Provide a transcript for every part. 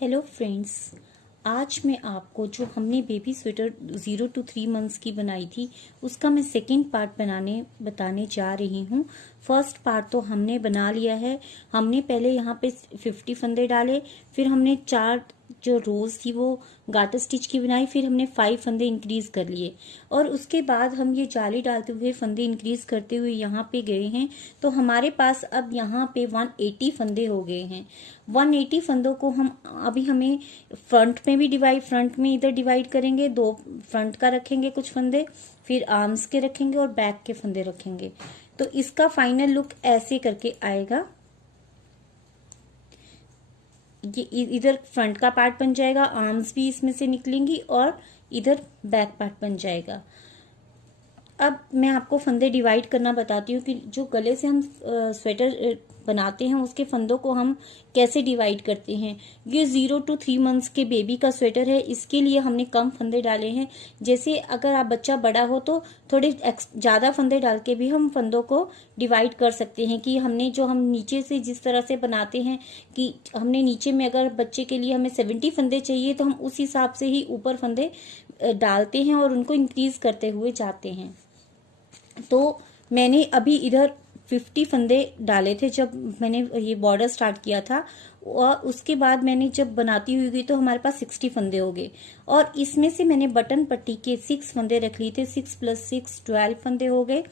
Hello friends, आज मैं आपको जो हमने बेबी स्वेटर 0 to 3 मंथ्स की बनाई थी उसका मैं सेकंड पार्ट बताने जा रही हूँ। फर्स्ट पार्ट तो हमने बना लिया है। हमने पहले यहाँ पे 50 फंदे डाले, फिर हमने 4 जो रोज थी वो गाटर स्टिच की बनाई, फिर हमने 5 फंदे इंक्रीज कर लिए और उसके बाद हम ये जाली डालते हुए फंदे इंक्रीज करते हुए यहाँ पे गए हैं। तो हमारे पास अब यहाँ पे 180 फंदे हो गए हैं। 180 फंदों को हम अभी हमें फ्रंट में इधर डिवाइड करेंगे, 2 फ्रंट का रखेंगे कुछ फंदे, फिर आर्म्स के रखेंगे और बैक के फंदे रखेंगे। तो इसका फाइनल लुक ऐसे करके आएगा। ये इधर फ्रंट का पार्ट बन जाएगा, आर्म्स भी इसमें से निकलेंगी और इधर बैक पार्ट बन जाएगा। अब मैं आपको फंदे डिवाइड करना बताती हूँ कि जो गले से हम स्वेटर बनाते हैं उसके फंदों को हम कैसे डिवाइड करते हैं। ये 0 to 3 मंथ्स के बेबी का स्वेटर है, इसके लिए हमने कम फंदे डाले हैं। जैसे अगर आप बच्चा बड़ा हो तो थोड़े ज़्यादा फंदे डाल के भी हम फंदों को डिवाइड कर सकते हैं। कि हमने जो हम नीचे से जिस तरह से बनाते हैं कि हमने नीचे में अगर बच्चे के लिए हमें 70 फंदे चाहिए तो हम उस हिसाब से ही ऊपर फंदे डालते हैं और उनको इंक्रीज करते हुए जाते हैं। तो मैंने अभी इधर 50 फंदे डाले थे जब मैंने ये बॉर्डर स्टार्ट किया था, और उसके बाद मैंने जब बनाती हुई गई तो हमारे पास 60 फंदे हो गए और इसमें से मैंने बटन पट्टी के 6 फंदे रख लिए थे। 6 + 6 12 फंदे हो गए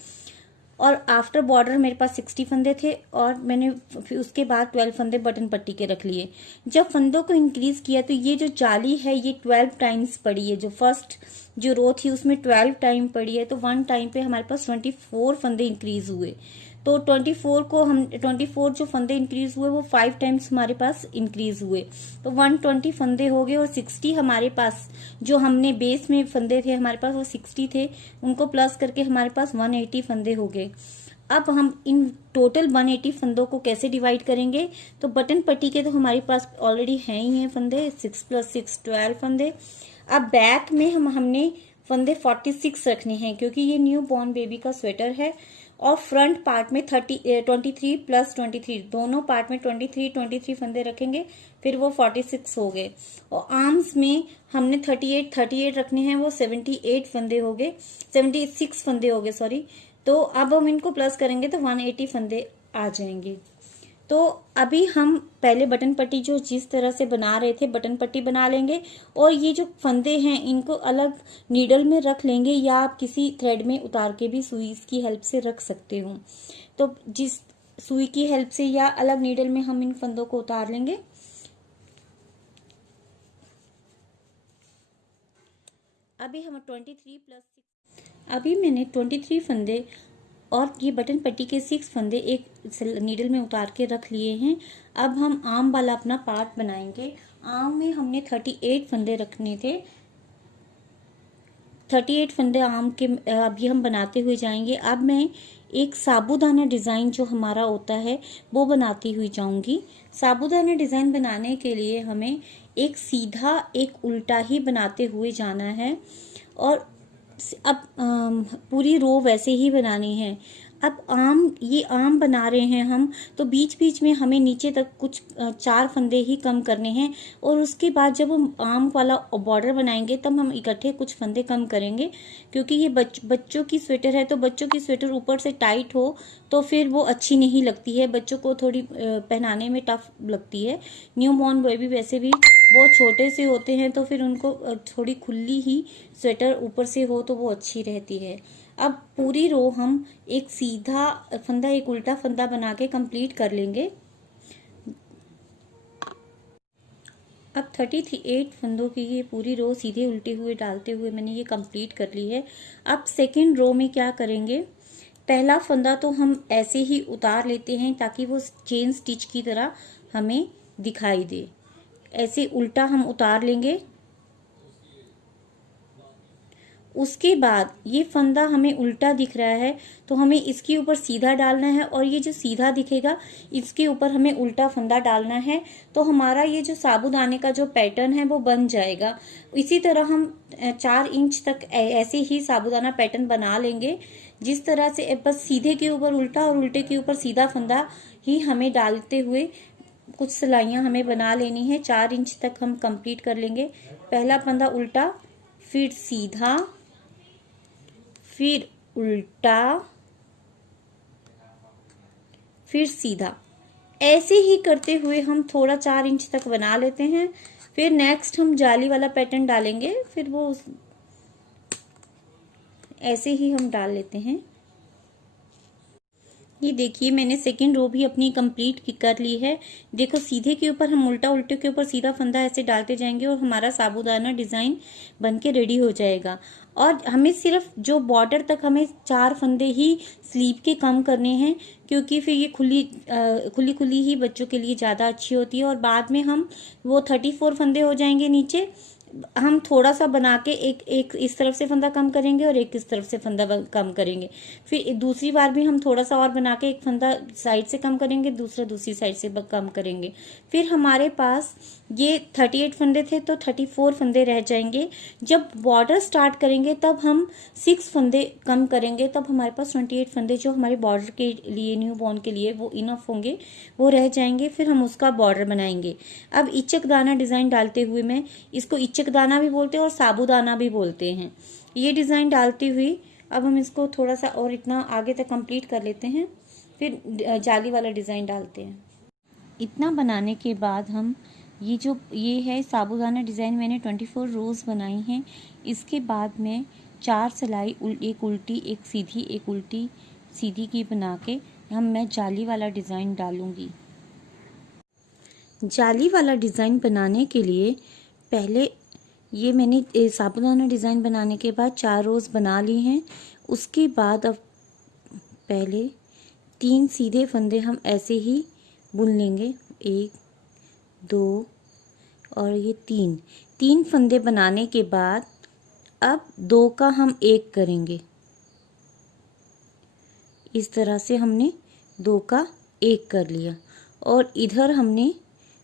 और आफ्टर बॉर्डर मेरे पास 60 फंदे थे और मैंने फिर उसके बाद 12 फंदे बटन पट्टी के रख लिए। जब फंदों को इंक्रीज किया तो ये जो जाली है ये 12 टाइम्स पड़ी है। जो फर्स्ट जो रो थी उसमें 12 टाइम पड़ी है, तो 1 टाइम पे हमारे पास 24 फंदे इंक्रीज हुए। तो 24 जो फंदे इंक्रीज हुए वो 5 टाइम्स हमारे पास इंक्रीज हुए, तो 120 फंदे हो गए। और 60 हमारे पास जो हमने बेस में फंदे थे हमारे पास वो 60 थे, उनको प्लस करके हमारे पास 180 फंदे हो गए। अब हम इन टोटल 180 फंदों को कैसे डिवाइड करेंगे, तो बटन पट्टी के तो हमारे पास ऑलरेडी हैं ही हैं फंदे, 6 + 6 12 फंदे। अब बैक में हमने फंदे 46 रखने हैं क्योंकि ये न्यू बॉर्न बेबी का स्वेटर है। और फ्रंट पार्ट में 23 + 23 दोनों पार्ट में 23 फंदे रखेंगे, फिर वो 46 हो गए। और आर्म्स में हमने 38 रखने हैं, वो 78 फंदे हो गए, 76 फंदे हो गए सॉरी। तो अब हम इनको प्लस करेंगे तो 180 फंदे आ जाएंगे। तो अभी हम पहले बटन पट्टी जो जिस तरह से बना रहे थे बटन पट्टी बना लेंगे और ये जो फंदे हैं इनको अलग नीडल में रख लेंगे या आप किसी थ्रेड में उतार के भी सुई की हेल्प से रख सकते हो। तो जिस सुई की हेल्प से या अलग नीडल में हम इन फंदों को उतार लेंगे। अभी हम 23 मैंने 23 फंदे और ये बटन पट्टी के 6 फंदे एक नीडल में उतार के रख लिए हैं। अब हम आर्म वाला अपना पार्ट बनाएंगे। आर्म में हमने 38 फंदे रखने थे, 38 फंदे आर्म के अभी हम बनाते हुए जाएंगे। अब मैं एक साबूदाना डिज़ाइन जो हमारा होता है वो बनाती हुई जाऊंगी। साबूदाना डिज़ाइन बनाने के लिए हमें एक सीधा एक उल्टा ही बनाते हुए जाना है और अब पूरी रो वैसे ही बनानी है। अब ये आम बना रहे हैं हम, तो बीच बीच में हमें नीचे तक कुछ 4 फंदे ही कम करने हैं और उसके बाद जब हम आम वाला बॉर्डर बनाएंगे तब हम इकट्ठे कुछ फंदे कम करेंगे। क्योंकि ये बच्चों की स्वेटर है, तो बच्चों की स्वेटर ऊपर से टाइट हो तो फिर वो अच्छी नहीं लगती है, बच्चों को थोड़ी पहनाने में टफ लगती है। न्यू बॉर्न बेबी वैसे भी बहुत छोटे से होते हैं तो फिर उनको थोड़ी खुली ही स्वेटर ऊपर से हो तो वो अच्छी रहती है। अब पूरी रो हम एक सीधा फंदा एक उल्टा फंदा बना के कंप्लीट कर लेंगे। अब 38 फंदों की ये पूरी रो सीधे उल्टे हुए डालते हुए मैंने ये कंप्लीट कर ली है। अब सेकेंड रो में क्या करेंगे, पहला फंदा तो हम ऐसे ही उतार लेते हैं ताकि वो चेन स्टिच की तरह हमें दिखाई दे। ऐसे उल्टा हम उतार लेंगे। उसके बाद ये फंदा हमें उल्टा दिख रहा है तो हमें इसके ऊपर सीधा डालना है और ये जो सीधा दिखेगा इसके ऊपर हमें उल्टा फंदा डालना है। तो हमारा ये जो साबूदाने का जो पैटर्न है वो बन जाएगा। इसी तरह हम 4 इंच तक ऐसे ही साबूदाना पैटर्न बना लेंगे। जिस तरह से बस सीधे के ऊपर उल्टा और उल्टे के ऊपर सीधा फंदा ही हमें डालते हुए कुछ सिलाइयाँ हमें बना लेनी है। 4 इंच तक हम कंप्लीट कर लेंगे। पहला फंदा उल्टा, फिर सीधा, फिर उल्टा, फिर सीधा। ऐसे ही करते हुए हम थोड़ा 4 इंच तक बना लेते हैं। फिर नेक्स्ट हम जाली वाला पैटर्न डालेंगे, फिर वो ऐसे ही हम डाल लेते हैं। ये देखिए मैंने सेकंड रो भी अपनी कंप्लीट कर ली है। देखो सीधे के ऊपर हम उल्टा, उल्टे के ऊपर सीधा फंदा ऐसे डालते जाएंगे और हमारा साबूदाना डिज़ाइन बन के रेडी हो जाएगा। और हमें सिर्फ जो बॉर्डर तक हमें 4 फंदे ही स्लीव के कम करने हैं, क्योंकि फिर ये खुली खुली ही बच्चों के लिए ज़्यादा अच्छी होती है। और बाद में हम वो 34 फंदे हो जाएंगे नीचे। हम थोड़ा सा बना के एक इस तरफ से फंदा कम करेंगे और एक इस तरफ से फंदा कम करेंगे। फिर दूसरी बार भी हम थोड़ा सा और बना के एक फंदा साइड से कम करेंगे, दूसरा दूसरी साइड से कम करेंगे। फिर हमारे पास ये 38 फंदे थे तो 34 फंदे रह जाएंगे। जब बॉर्डर स्टार्ट करेंगे तब हम 6 फंदे कम करेंगे, तब हमारे पास 28 फंदे जो हमारे बॉर्डर के लिए, न्यू बॉर्न के लिए वो इनफ होंगे, वो रह जाएंगे। फिर हम उसका बॉर्डर बनाएंगे। अब इचक दाना डिज़ाइन डालते हुए, मैं इसको इचक दाना भी बोलते हैं और साबूदाना भी बोलते हैं, ये डिज़ाइन डालती हुई अब हम इसको थोड़ा सा और इतना आगे तक कंप्लीट कर लेते हैं। फिर जाली वाला डिज़ाइन डालते हैं। इतना बनाने के बाद हम ये है साबूदाना डिज़ाइन, मैंने 24 रोज़ बनाई हैं। इसके बाद मैं 4 सिलाई, एक उल्टी, एक सीधी, एक उल्टी सीधी की बना के मैं जाली वाला डिज़ाइन डालूँगी। जाली वाला डिज़ाइन बनाने के लिए पहले ये मैंने साबूदाना डिज़ाइन बनाने के बाद 4 रोज़ बना ली हैं। उसके बाद अब पहले 3 सीधे फंदे हम ऐसे ही बुन लेंगे, 1 2 और ये 3 फंदे बनाने के बाद अब 2 का हम 1 करेंगे। इस तरह से हमने 2 का 1 कर लिया और इधर हमने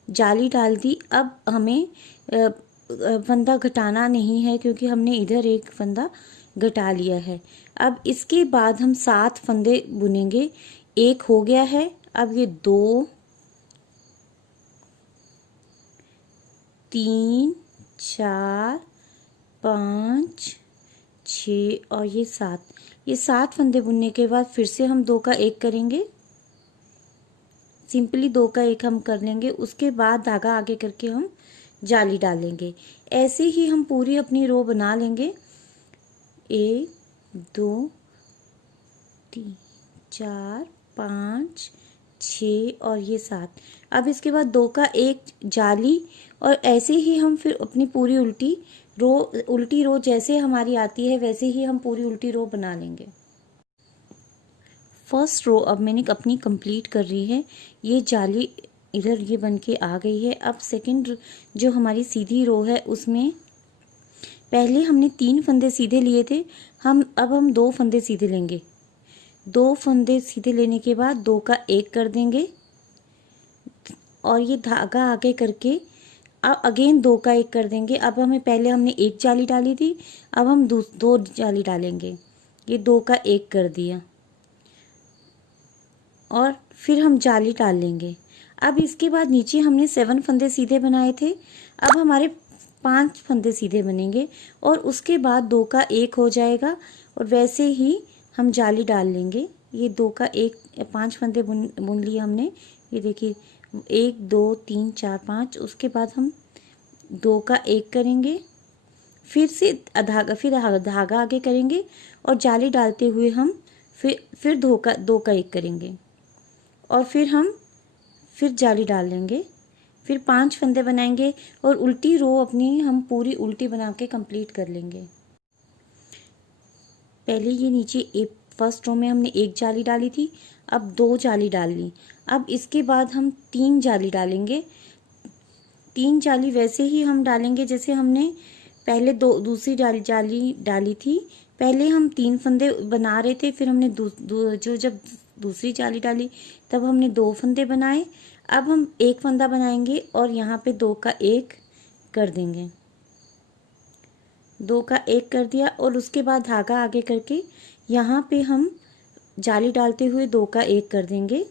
जाली डाल दी। अब हमें फंदा घटाना नहीं है, क्योंकि हमने इधर एक फंदा घटा लिया है। अब इसके बाद हम 7 फंदे बुनेंगे। 1 हो गया है, अब ये 2 3 4 5 6 और ये 7। ये 7 फंदे बुनने के बाद फिर से हम 2 का 1 करेंगे। सिंपली 2 का 1 हम कर लेंगे। उसके बाद धागा आगे करके हम जाली डालेंगे। ऐसे ही हम पूरी अपनी रो बना लेंगे। 1 2 3 4 5 6 और ये 7। अब इसके बाद 2 का 1 जाली, और ऐसे ही हम फिर अपनी पूरी उल्टी रो जैसे हमारी आती है वैसे ही हम पूरी उल्टी रो बना लेंगे। फर्स्ट रो अब मैंने अपनी कंप्लीट कर रही है। ये जाली इधर ये बन के आ गई है। अब सेकंड जो हमारी सीधी रो है उसमें पहले हमने 3 फंदे सीधे लिए थे, अब हम 2 फंदे सीधे लेंगे। 2 फंदे सीधे लेने के बाद 2 का 1 कर देंगे और ये धागा आगे करके अब अगेन 2 का 1 कर देंगे। अब हमने 1 जाली डाली थी, अब हम 2 जाली डालेंगे। ये 2 का 1 कर दिया और फिर हम जाली डाल लेंगे। अब इसके बाद नीचे हमने 7 फंदे सीधे बनाए थे, अब हमारे 5 फंदे सीधे बनेंगे और उसके बाद 2 का 1 हो जाएगा और वैसे ही हम जाली डाल लेंगे। ये 2 का 1 5 फंदे बुन लिए हमने। ये देखिए 1 2 3 4 5। उसके बाद हम 2 का 1 करेंगे, फिर से धागा आगे करेंगे और जाली डालते हुए हम फिर 2 का 1 करेंगे और फिर जाली डाल लेंगे। फिर 5 फंदे बनाएंगे और उल्टी रो अपनी हम पूरी उल्टी बना के कंप्लीट कर लेंगे। पहले ये नीचे फर्स्ट रो में हमने 1 जाली डाली थी, अब 2 जाली डाल ली। अब इसके बाद हम 3 जाली डालेंगे। 3 जाली वैसे ही हम डालेंगे जैसे हमने पहले दूसरी जाली डाली थी। पहले हम 3 फंदे बना रहे थे, फिर हमने जब दूसरी जाली डाली तब हमने 2 फंदे बनाए। अब हम 1 फंदा बनाएंगे और यहाँ पे 2 का 1 कर देंगे। 2 का 1 कर दिया और उसके बाद धागा आगे करके यहाँ पे हम जाली डालते हुए 2 का 1 कर देंगे।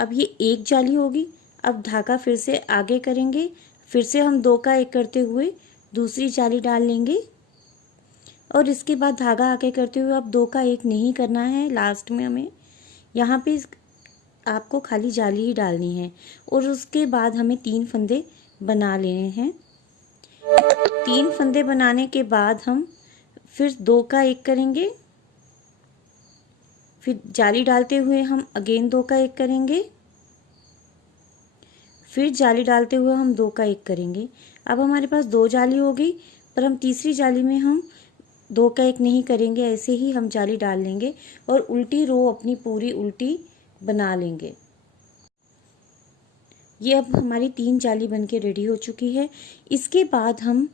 अब ये एक जाली होगी। अब धागा फिर से आगे करेंगे, फिर से हम 2 का 1 करते हुए दूसरी जाली डाल लेंगे और इसके बाद धागा आगे करते हुए अब 2 का 1 नहीं करना है। लास्ट में हमें यहाँ पे आपको खाली जाली ही डालनी है और उसके बाद हमें 3 फंदे बना लेने हैं। 3 फंदे बनाने के बाद हम फिर 2 का 1 करेंगे, फिर जाली डालते हुए हम अगेन 2 का 1 करेंगे, फिर जाली डालते हुए हम 2 का 1 करेंगे। अब हमारे पास 2 जाली हो गई, पर हम तीसरी जाली में हम 2 का 1 नहीं करेंगे, ऐसे ही हम जाली डाल लेंगे और उल्टी रो अपनी पूरी उल्टी बना लेंगे। ये अब हमारी 3 जाली बनके रेडी हो चुकी है। इसके बाद हम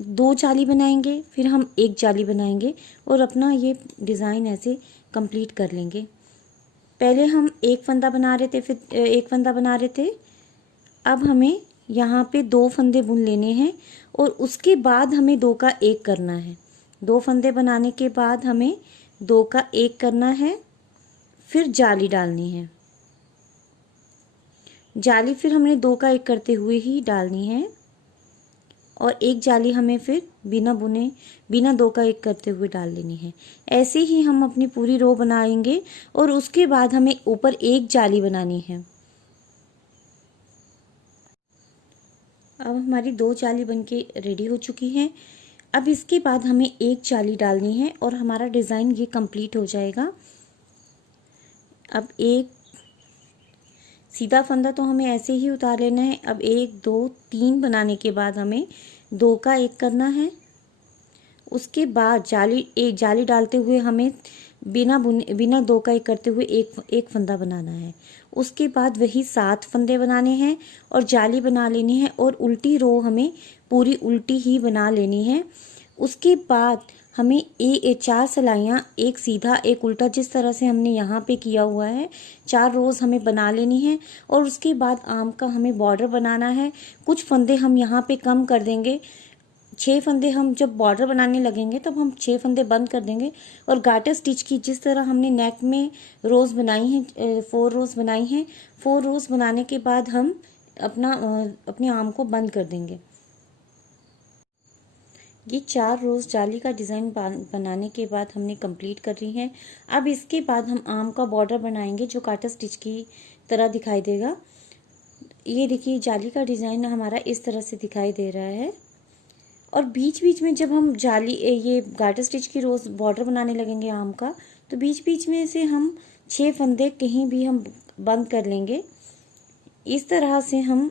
2 जाली बनाएंगे, फिर हम 1 जाली बनाएंगे और अपना ये डिज़ाइन ऐसे कंप्लीट कर लेंगे। पहले हम 1 फंदा बना रहे थे, फिर 1 फंदा बना रहे थे। अब हमें यहाँ पे 2 फंदे बुन लेने हैं और उसके बाद हमें 2 का 1 करना है। 2 फंदे बनाने के बाद हमें 2 का 1 करना है, फिर जाली डालनी है। जाली फिर हमने 2 का 1 करते हुए ही डालनी है और 1 जाली हमें फिर बिना बुने बिना 2 का 1 करते हुए डाल लेनी है। ऐसे ही हम अपनी पूरी रो बनाएंगे और उसके बाद हमें ऊपर 1 जाली बनानी है। अब हमारी 2 जाली बनके रेडी हो चुकी हैं। अब इसके बाद हमें 1 जाली डालनी है और हमारा डिज़ाइन ये कंप्लीट हो जाएगा। अब एक सीधा फंदा तो हमें ऐसे ही उतार लेना है। अब 1 2 3 बनाने के बाद हमें 2 का 1 करना है। उसके बाद एक जाली डालते हुए हमें बिना 2 का 1 करते हुए एक फंदा बनाना है। उसके बाद वही 7 फंदे बनाने हैं और जाली बना लेनी है और उल्टी रो हमें पूरी उल्टी ही बना लेनी है। उसके बाद हमें 4 सिलाइयाँ, एक सीधा एक उल्टा, जिस तरह से हमने यहाँ पे किया हुआ है 4 रोज़ हमें बना लेनी है। और उसके बाद आम का हमें बॉर्डर बनाना है। कुछ फंदे हम यहाँ पे कम कर देंगे। 6 फंदे हम जब बॉर्डर बनाने लगेंगे तब हम 6 फंदे बंद कर देंगे और गार्टर स्टिच की जिस तरह हमने नेक में रोज़ बनाई हैं, 4 रोज़ बनाई हैं, 4 रोज़ बनाने के बाद हम अपने आर्म को बंद कर देंगे। ये 4 रोज़ जाली का डिज़ाइन बनाने के बाद हमने कंप्लीट कर रही हैं। अब इसके बाद हम आर्म का बॉर्डर बनाएंगे जो गार्टर स्टिच की तरह दिखाई देगा। ये देखिए जाली का डिज़ाइन हमारा इस तरह से दिखाई दे रहा है और बीच बीच में जब हम ये गार्टर स्टिच की रोज़ बॉर्डर बनाने लगेंगे आर्म का, तो बीच बीच में से हम 6 फंदे कहीं भी हम बंद कर लेंगे। इस तरह से हम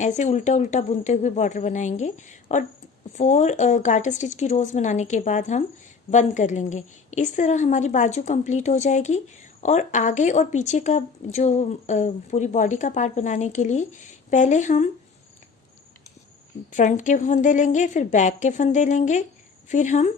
ऐसे उल्टा उल्टा बुनते हुए बॉर्डर बनाएंगे और 4 गार्टर स्टिच की रोज़ बनाने के बाद हम बंद कर लेंगे। इस तरह हमारी बाजू कंप्लीट हो जाएगी। और आगे और पीछे का जो पूरी बॉडी का पार्ट बनाने के लिए पहले हम फ्रंट के फंदे लेंगे, फिर बैक के फंदे लेंगे, फिर हम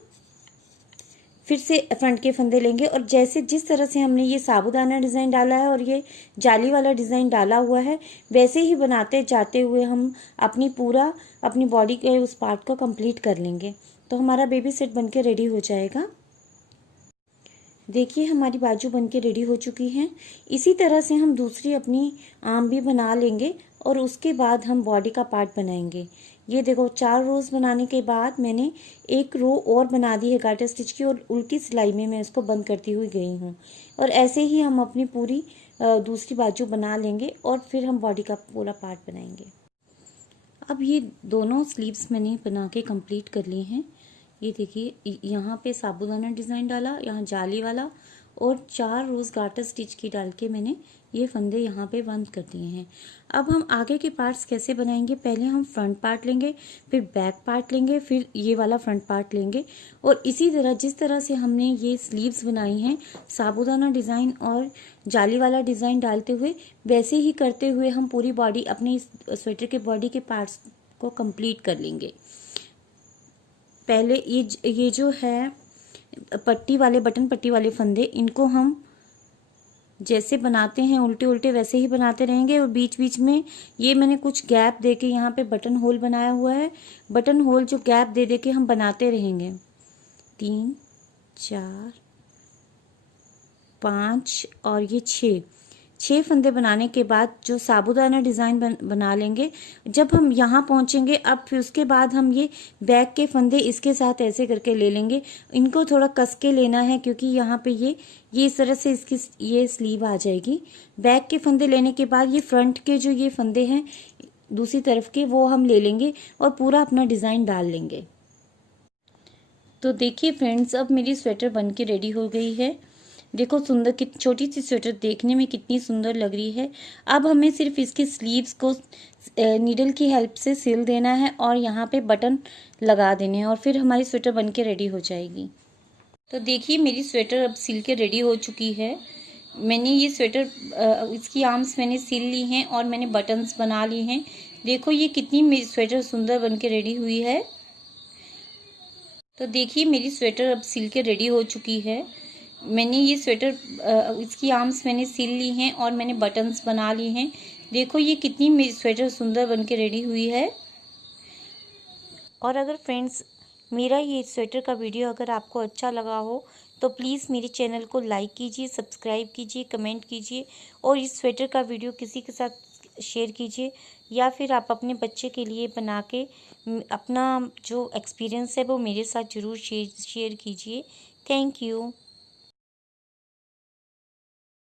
फिर से फ्रंट के फंदे लेंगे और जिस तरह से हमने ये साबूदाना डिज़ाइन डाला है और ये जाली वाला डिज़ाइन डाला हुआ है, वैसे ही बनाते जाते हुए हम अपनी बॉडी के उस पार्ट को कंप्लीट कर लेंगे। तो हमारा बेबी सेट बनके रेडी हो जाएगा। देखिए हमारी बाजू बनके रेडी हो चुकी हैं। इसी तरह से हम दूसरी अपनी आर्म भी बना लेंगे और उसके बाद हम बॉडी का पार्ट बनाएंगे। ये देखो 4 रोज़ बनाने के बाद मैंने एक रो और बना दी है गार्टर स्टिच की और उल्टी सिलाई में मैं इसको बंद करती हुई गई हूँ। और ऐसे ही हम अपनी पूरी दूसरी बाजू बना लेंगे और फिर हम बॉडी का पूरा पार्ट बनाएंगे। अब ये दोनों स्लीव्स मैंने बना के कंप्लीट कर लिए हैं। ये देखिए यहाँ पे साबूदाना डिज़ाइन डाला, यहाँ जाली वाला और 4 रोज़ गार्टर स्टिच की डाल के मैंने ये फंदे यहाँ पे बंद कर दिए हैं। अब हम आगे के पार्ट्स कैसे बनाएंगे, पहले हम फ्रंट पार्ट लेंगे, फिर बैक पार्ट लेंगे, फिर ये वाला फ्रंट पार्ट लेंगे और इसी तरह जिस तरह से हमने ये स्लीव्स बनाई हैं साबूदाना डिज़ाइन और जाली वाला डिज़ाइन डालते हुए, वैसे ही करते हुए हम पूरी बॉडी अपने स्वेटर के बॉडी के पार्ट्स को कंप्लीट कर लेंगे। पहले ये जो है बटन पट्टी वाले फंदे, इनको हम जैसे बनाते हैं उल्टे उल्टे वैसे ही बनाते रहेंगे और बीच बीच में ये मैंने कुछ गैप देके यहाँ पे बटन होल बनाया हुआ है। बटन होल जो गैप दे दे के हम बनाते रहेंगे। 3 4 5 और ये 6 6 फंदे बनाने के बाद जो साबूदाना डिज़ाइन बना लेंगे। जब हम यहाँ पहुँचेंगे अब फिर उसके बाद हम ये बैक के फंदे इसके साथ ऐसे करके ले लेंगे। इनको थोड़ा कस के लेना है क्योंकि यहाँ पे ये इस तरह से इसकी ये स्लीव आ जाएगी। बैक के फंदे लेने के बाद ये फ्रंट के जो ये फंदे हैं दूसरी तरफ के वो हम ले लेंगे और पूरा अपना डिज़ाइन डाल लेंगे। तो देखिए फ्रेंड्स, अब मेरी स्वेटर बन के रेडी हो गई है। देखो सुंदर, कितनी छोटी सी स्वेटर देखने में कितनी सुंदर लग रही है। अब हमें सिर्फ इसकी स्लीव्स को नीडल की हेल्प से सिल देना है और यहाँ पे बटन लगा देने हैं और फिर हमारी स्वेटर बन के रेडी हो जाएगी। तो देखिए मेरी स्वेटर अब सिल के रेडी हो चुकी है। मैंने ये स्वेटर इसकी आर्म्स मैंने सिल ली हैं और मैंने बटन्स बना लिए हैं। देखो ये कितनी मेरी स्वेटर सुंदर बन के रेडी हुई है। तो देखिए मेरी स्वेटर अब सिल के रेडी हो चुकी है। मैंने ये स्वेटर इसकी आर्म्स मैंने सिल ली हैं और मैंने बटन्स बना लिए हैं। देखो ये कितनी मेरी स्वेटर सुंदर बन के रेडी हुई है। और अगर फ्रेंड्स मेरा ये स्वेटर का वीडियो अगर आपको अच्छा लगा हो तो प्लीज़ मेरे चैनल को लाइक कीजिए, सब्सक्राइब कीजिए, कमेंट कीजिए और इस स्वेटर का वीडियो किसी के साथ शेयर कीजिए या फिर आप अपने बच्चे के लिए बना के अपना जो एक्सपीरियंस है वो मेरे साथ ज़रूर शेयर कीजिए। Thank you.